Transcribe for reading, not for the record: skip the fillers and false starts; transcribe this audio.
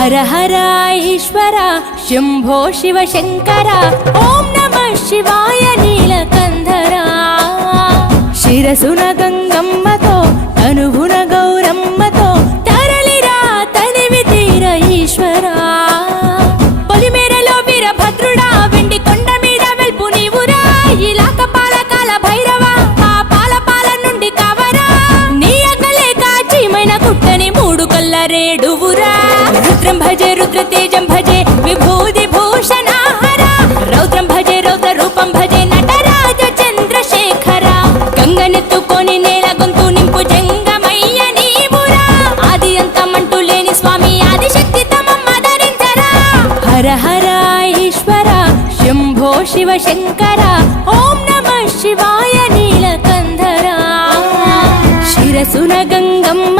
హర హర ఈశ్వర శంభో శివ శంకర ఓం నమః శివాయ నీలకంధర శిరసున గంగమ్మతో తనువున గౌరమ్మతో తరలిరా తనివి తీర ఈశ్వరా పొలిమేరలో వీరభద్రుడా వెండి కొండ మీద వెల్పు నీవురా ఇలాక పాలకాల భైరవ ఆ పాల నుండి కవరా నీ అగలే కాచీమైన కుట్టని మూడు కల్ల రేడువురా రుద్రం భజే రుద్ర తేజం భజే విభూతి భూషణాహర రౌద్రం భజే రౌద్ర రూపం భజే నటరాజ చంద్రశేఖర గంగనెత్తుకొని నేల గొంతు నింపు జంగమయ్య నీవురా ఆది అంతమంటూ లేని స్వామి ఆదిశక్తి తమమ్మ ధరించరా హర హర ఈశ్వర శంభో శివ శంకర ఓం నమః శివాయ నీలకంధర శిరసున గంగమ్మ